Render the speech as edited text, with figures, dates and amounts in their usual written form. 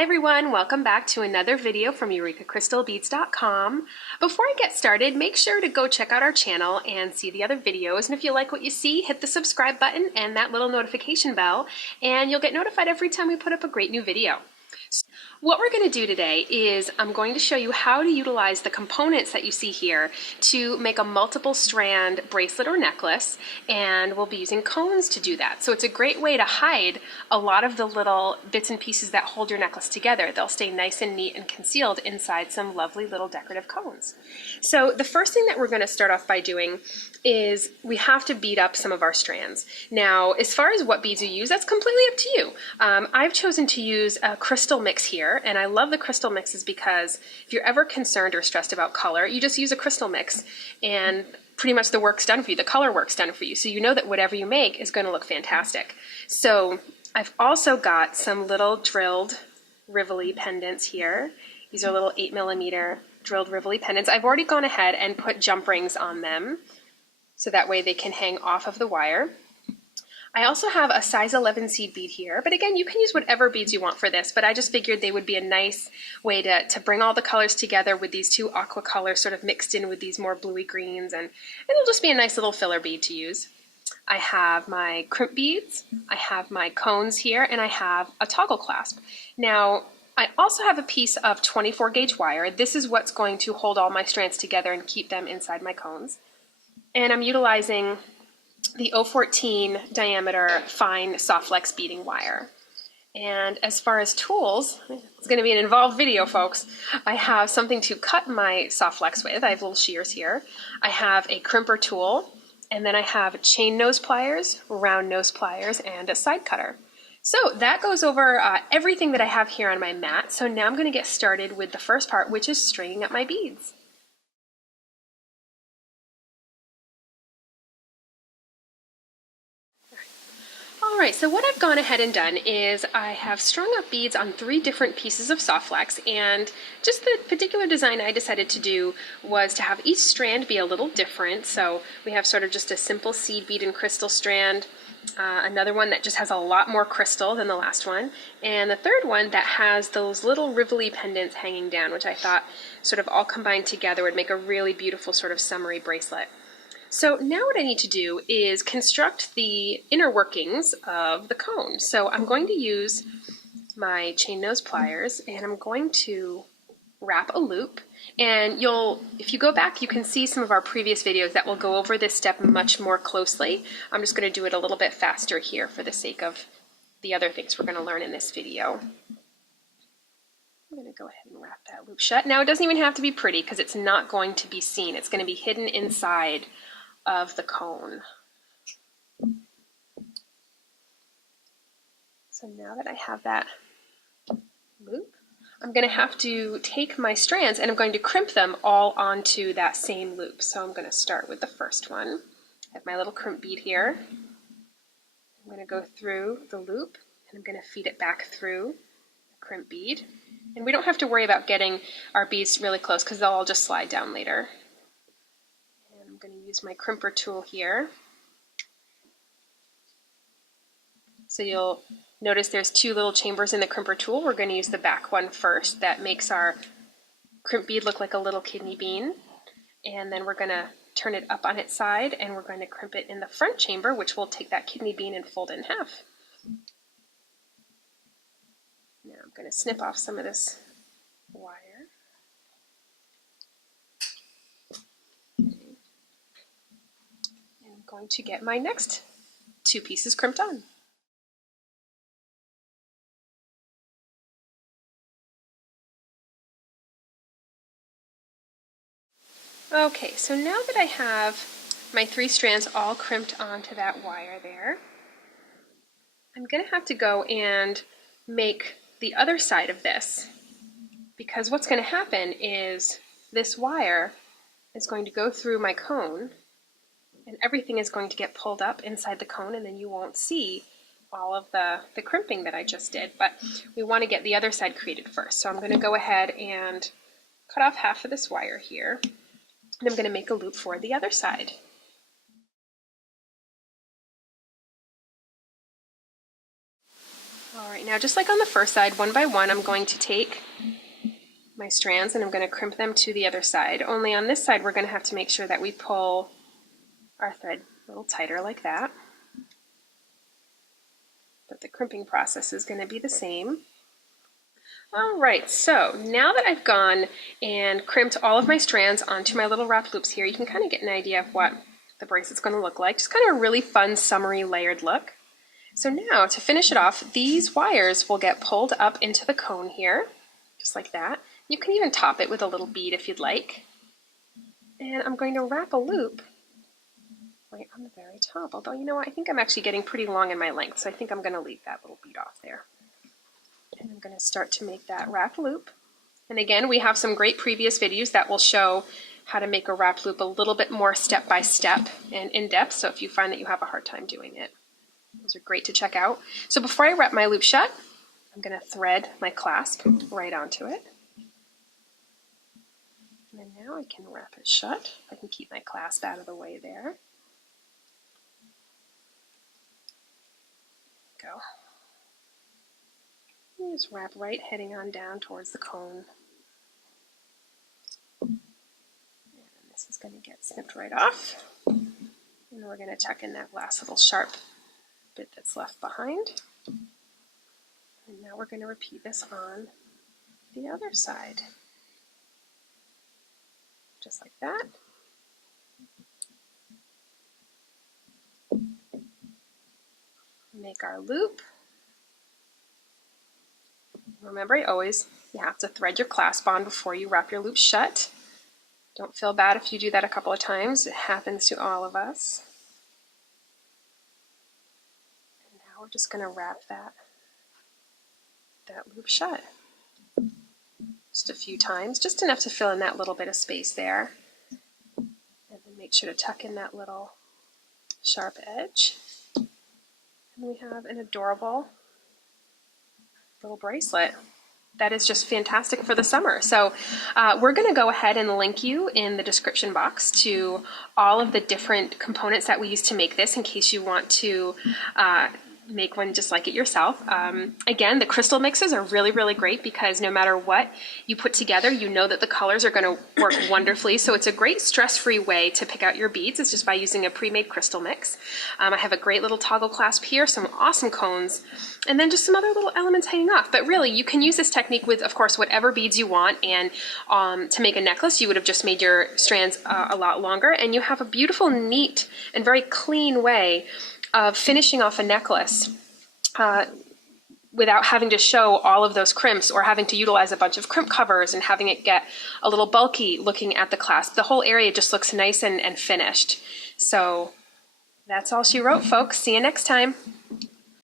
Hi everyone, welcome back to another video from EurekaCrystalBeads.com. Before I get started, make sure to go check out our channel and see the other videos. And if you like what you see, hit the subscribe button and that little notification bell, and you'll get notified every time we put up a great new video. What we're going to do today is I'm going to show you how to utilize the components that you see here to make a multiple strand bracelet or necklace, and we'll be using cones to do that. So it's a great way to hide a lot of the little bits and pieces that hold your necklace together. They'll stay nice and neat and concealed inside some lovely little decorative cones. So the first thing that we're going to start off by doing is we have to bead up some of our strands. Now, as far as what beads you use, that's completely up to you. I've chosen to use a crystal mix here, and I love the crystal mixes because if you're ever concerned or stressed about color, you just use a crystal mix and pretty much the work's done for you, the color work's done for you, so you know that whatever you make is going to look fantastic. So I've also got some little drilled rivoli pendants here. These are little 8mm drilled rivoli pendants. I've already gone ahead and put jump rings on them, so that way they can hang off of the wire. I also have a size 11 seed bead here, but again, you can use whatever beads you want for this, but I just figured they would be a nice way to bring all the colors together with these two aqua colors sort of mixed in with these more bluey greens, and it'll just be a nice little filler bead to use. I have my crimp beads, I have my cones here, and I have a toggle clasp. Now, I also have a piece of 24 gauge wire. This is what's going to hold all my strands together and keep them inside my cones. And I'm utilizing the 014 diameter fine softflex beading wire. And as far as tools, it's going to be an involved video, folks. I have something to cut my softflex with. I have little shears here. I have a crimper tool, and then I have chain nose pliers, round nose pliers, and a side cutter. So that goes over everything that I have here on my mat. So now I'm going to get started with the first part, which is stringing up my beads. Alright, so what I've gone ahead and done is I have strung up beads on 3 different pieces of softflex, and just the particular design I decided to do was to have each strand be a little different. So we have sort of just a simple seed bead and crystal strand, another one that just has a lot more crystal than the last one, and the third one that has those little rivoli pendants hanging down, which I thought sort of all combined together would make a really beautiful sort of summery bracelet. So now what I need to do is construct the inner workings of the cone. So I'm going to use my chain nose pliers, and I'm going to wrap a loop. And if you go back, you can see some of our previous videos that will go over this step much more closely. I'm just going to do it a little bit faster here for the sake of the other things we're going to learn in this video. I'm going to go ahead and wrap that loop shut. Now it doesn't even have to be pretty because it's not going to be seen. It's going to be hidden inside of the cone. So now that I have that loop, I'm going to have to take my strands and I'm going to crimp them all onto that same loop. So I'm going to start with the first one. I have my little crimp bead here. I'm going to go through the loop and I'm going to feed it back through the crimp bead. And we don't have to worry about getting our beads really close because they'll all just slide down later. I'm going to use my crimper tool here. So you'll notice there's 2 little chambers in the crimper tool. We're going to use the back one first. That makes our crimp bead look like a little kidney bean. And then we're going to turn it up on its side and we're going to crimp it in the front chamber, which will take that kidney bean and fold it in half. Now I'm going to snip off some of this wire. Going to get my next 2 pieces crimped on. Okay, so now that I have my 3 strands all crimped onto that wire there, I'm going to have to go and make the other side of this, because what's going to happen is this wire is going to go through my cone and everything is going to get pulled up inside the cone, and then you won't see all of the crimping that I just did. But we want to get the other side created first. So I'm going to go ahead and cut off half of this wire here, and I'm going to make a loop for the other side. Alright, right, now just like on the first side, one by one, I'm going to take my strands and I'm going to crimp them to the other side. Only on this side, we're going to have to make sure that we pull our thread a little tighter like that. But the crimping process is going to be the same. All right, so now that I've gone and crimped all of my strands onto my little wrap loops here, you can kind of get an idea of what the bracelet's going to look like. Just kind of a really fun, summery, layered look. So now, to finish it off, these wires will get pulled up into the cone here, just like that. You can even top it with a little bead if you'd like. And I'm going to wrap a loop right on the very top. Although, you know what, I think I'm actually getting pretty long in my length, so I think I'm going to leave that little bead off there. And I'm going to start to make that wrap loop. And again, we have some great previous videos that will show how to make a wrap loop a little bit more step-by-step and in-depth, so if you find that you have a hard time doing it, those are great to check out. So before I wrap my loop shut, I'm going to thread my clasp right onto it. And then now I can wrap it shut. I can keep my clasp out of the way there. Go. And just wrap right heading on down towards the cone. And this is going to get snipped right off. And we're going to tuck in that last little sharp bit that's left behind. And now we're going to repeat this on the other side. Just like that. Make our loop. Remember, you have to thread your clasp on before you wrap your loop shut. Don't feel bad if you do that a couple of times. It happens to all of us. And now we're just going to wrap that loop shut. Just a few times, just enough to fill in that little bit of space there. And then make sure to tuck in that little sharp edge. And we have an adorable little bracelet that is just fantastic for the summer. So we're going to go ahead and link you in the description box to all of the different components that we use to make this in case you want to make one just like it yourself. Again, the crystal mixes are really, really great because no matter what you put together, you know that the colors are going to work wonderfully. So it's a great stress-free way to pick out your beads. It's just by using a pre-made crystal mix. I have a great little toggle clasp here, some awesome cones, and then just some other little elements hanging off. But really, you can use this technique with, of course, whatever beads you want. And to make a necklace, you would have just made your strands a lot longer. And you have a beautiful, neat, and very clean way of finishing off a necklace without having to show all of those crimps or having to utilize a bunch of crimp covers and having it get a little bulky looking at the clasp. The whole area just looks nice and finished. So that's all she wrote, folks. See you next time.